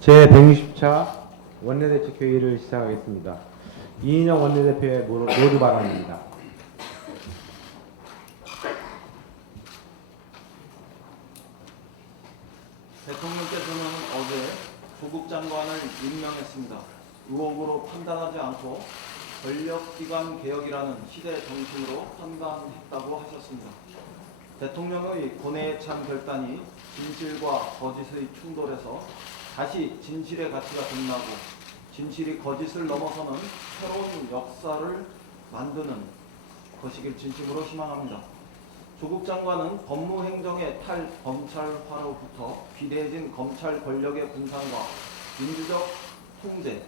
제 160차 원내대책 회의를 시작하겠습니다. 이인영 원내대표의 모두 모두 발언입니다. 대통령께서는 어제 조국 장관을 임명했습니다. 의혹으로 판단하지 않고 권력기관 개혁이라는 시대 정신으로 판단했다고 하셨습니다. 대통령의 고뇌에 찬 결단이 진실과 거짓의 충돌에서 다시 진실의 가치가 드러나고 진실이 거짓을 넘어서는 새로운 역사를 만드는 것이길 진심으로 희망합니다. 조국 장관은 법무행정의 탈검찰화로부터 비대해진 검찰 권력의 분산과 민주적 통제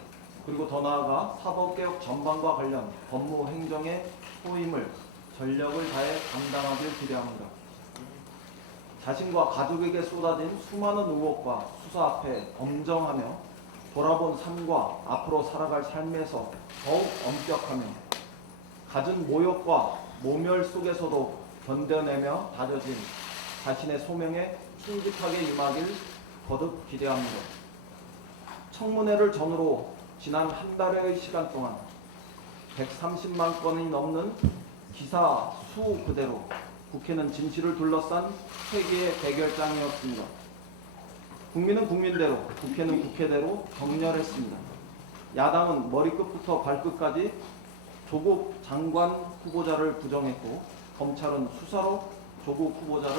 그리고 더 나아가 사법개혁 전반과 관련 법무행정의 소임을 전력을 다해 감당하길 기대합니다. 자신과 가족에게 쏟아진 수많은 의혹과 수사 앞에 엄정하며 돌아본 삶과 앞으로 살아갈 삶에서 더욱 엄격하며 갖은 모욕과 모멸 속에서도 견뎌내며 다져진 자신의 소명에 충직하게 임하길 거듭 기대합니다. 청문회를 전후로 지난 한 달여의 시간 동안 130만 건이 넘는 기사 수 그대로 국회는 진실을 둘러싼 세계의 대결장이었습니다. 국민은 국민대로, 국회는 국회대로 격렬했습니다. 야당은 머리끝부터 발끝까지 조국 장관 후보자를 부정했고 검찰은 수사로 조국 후보자를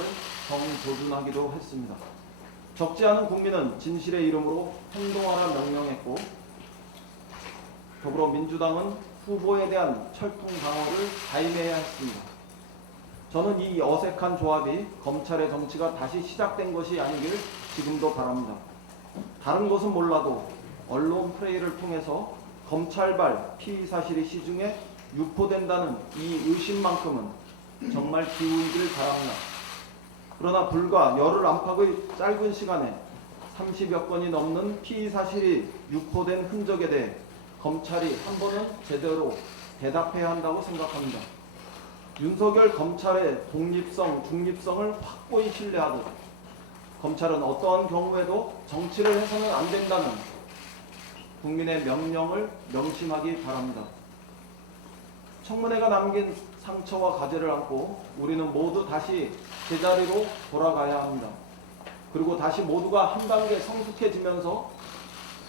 정조준하기도 했습니다. 적지 않은 국민은 진실의 이름으로 행동하라 명령했고 더불어민주당은 후보에 대한 철통 방어를 자임해야 했습니다. 저는 이 어색한 조합이 검찰의 정치가 다시 시작된 것이 아니길 지금도 바랍니다. 다른 것은 몰라도 언론 프레이를 통해서 검찰발 피의 사실이 시중에 유포된다는 이 의심만큼은 정말 기우이길 바랍니다. 그러나 불과 열흘 안팎의 짧은 시간에 30여 건이 넘는 피의 사실이 유포된 흔적에 대해 검찰이 한 번은 제대로 대답해야 한다고 생각합니다. 윤석열 검찰의 독립성, 중립성을 확고히 신뢰하듯 검찰은 어떠한 경우에도 정치를 해서는 안 된다는 국민의 명령을 명심하기 바랍니다. 청문회가 남긴 상처와 가제를 안고 우리는 모두 다시 제자리로 돌아가야 합니다. 그리고 다시 모두가 한 단계 성숙해지면서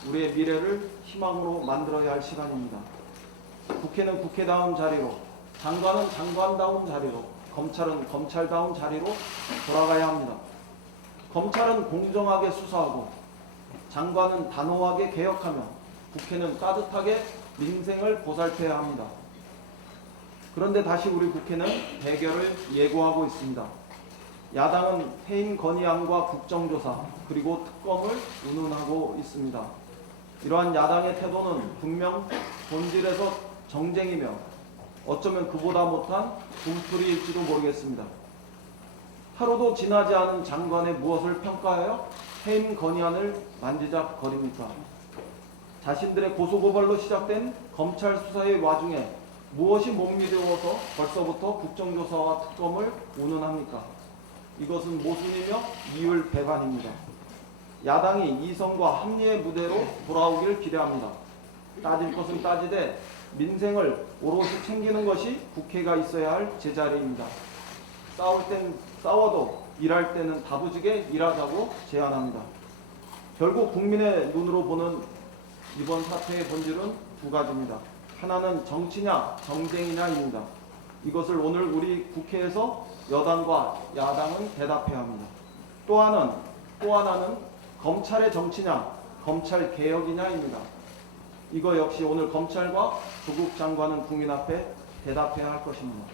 우리의 미래를 희망으로 만들어야 할 시간입니다. 국회는 국회다운 자리로, 장관은 장관다운 자리로, 검찰은 검찰다운 자리로 돌아가야 합니다. 검찰은 공정하게 수사하고, 장관은 단호하게 개혁하며, 국회는 따뜻하게 민생을 보살펴야 합니다. 그런데 다시 우리 국회는 대결을 예고하고 있습니다. 야당은 해임 건의안과 국정조사 그리고 특검을 운운하고 있습니다. 이러한 야당의 태도는 분명 본질에서 정쟁이며 어쩌면 그보다 못한 분풀이일지도 모르겠습니다. 하루도 지나지 않은 장관의 무엇을 평가하여 해임 건의안을 만지작거립니까? 자신들의 고소고발로 시작된 검찰 수사의 와중에 무엇이 못 미루어서 벌써부터 국정조사와 특검을 운운합니까? 이것은 모순이며 이율 배반입니다. 야당이 이성과 합리의 무대로 돌아오길 기대합니다. 따질 것은 따지되 민생을 오롯이 챙기는 것이 국회가 있어야 할 제자리입니다. 싸울 땐 싸워도 일할 때는 다부지게 일하자고 제안합니다. 결국 국민의 눈으로 보는 이번 사태의 본질은 두 가지입니다. 하나는 정치냐 정쟁이냐입니다. 이것을 오늘 우리 국회에서 여당과 야당은 대답해야 합니다. 또 하나는 또 하나는 검찰의 정치냐 검찰 개혁이냐입니다. 이거 역시 오늘 검찰과 조국 장관은 국민 앞에 대답해야 할 것입니다.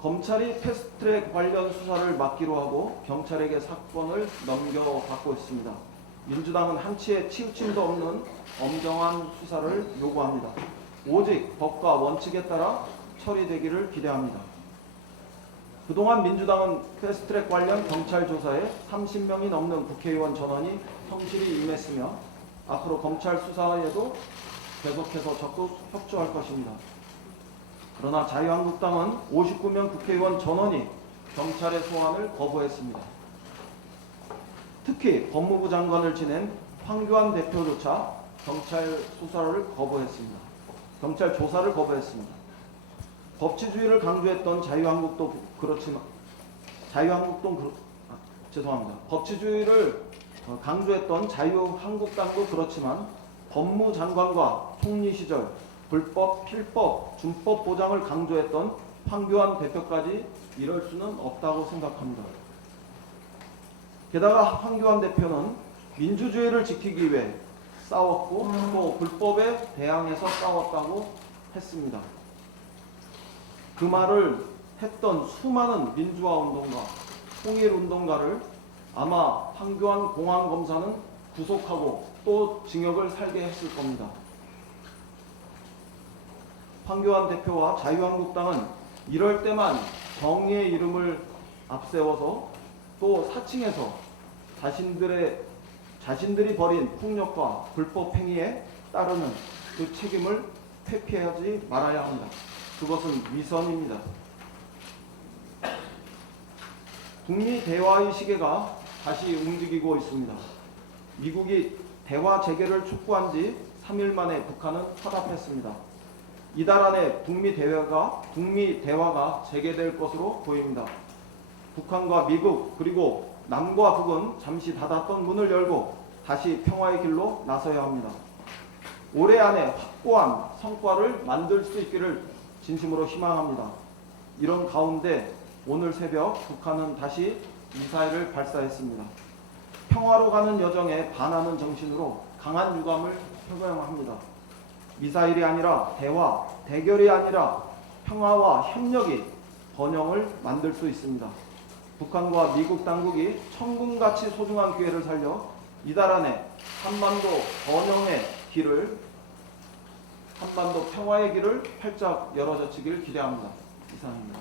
검찰이 패스트트랙 관련 수사를 맡기로 하고 경찰에게 사건을 넘겨받고 있습니다. 민주당은 한치의 치우침도 없는 엄정한 수사를 요구합니다. 오직 법과 원칙에 따라 처리되기를 기대합니다. 그동안 민주당은 패스트트랙 관련 경찰 조사에 30명이 넘는 국회의원 전원이 성실히 임했으며 앞으로 검찰 수사에도 계속해서 적극 협조할 것입니다. 그러나 자유한국당은 59명 국회의원 전원이 경찰의 소환을 거부했습니다. 특히 법무부 장관을 지낸 황교안 대표조차 경찰 수사를 거부했습니다. 경찰 조사를 거부했습니다. 법치주의를 강조했던 자유한국도 그렇지만 자유한국도 그, 아, 죄송합니다. 법치주의를 어, 강조했던 자유한국당도 그렇지만 법무장관과 총리 시절 불법, 필법, 준법 보장을 강조했던 황교안 대표까지 이럴 수는 없다고 생각합니다. 게다가 황교안 대표는 민주주의를 지키기 위해 싸웠고 또 불법에 대항해서 싸웠다고 했습니다. 그 말을 했던 수많은 민주화 운동가, 통일 운동가를 아마 황교안 공안 검사는 구속하고 또 징역을 살게 했을 겁니다. 황교안 대표와 자유한국당은 이럴 때만 정의의 이름을 앞세워서 또 사칭해서 자신들의 자신들이 벌인 폭력과 불법 행위에 따르는 그 책임을 회피하지 말아야 합니다. 그것은 위선입니다. 북미 대화의 시계가 다시 움직이고 있습니다. 미국이 대화 재개를 촉구한 지 3일 만에 북한은 화답했습니다. 이달 안에 북미 대화가 북미 대화가 재개될 것으로 보입니다. 북한과 미국 그리고 남과 북은 잠시 닫았던 문을 열고 다시 평화의 길로 나서야 합니다. 올해 안에 확고한 성과를 만들 수 있기를 진심으로 희망합니다. 이런 가운데 오늘 새벽 북한은 다시 미사일을 발사했습니다. 평화로 가는 여정에 반하는 정신으로 강한 유감을 표명합니다. 미사일이 아니라 대화, 대결이 아니라 평화와 협력이 번영을 만들 수 있습니다. 북한과 미국 당국이 천금같이 소중한 기회를 살려 이달 안에 한반도 번영의 길을 한반도 평화의 길을 활짝 열어젖히길 기대합니다. 이상입니다.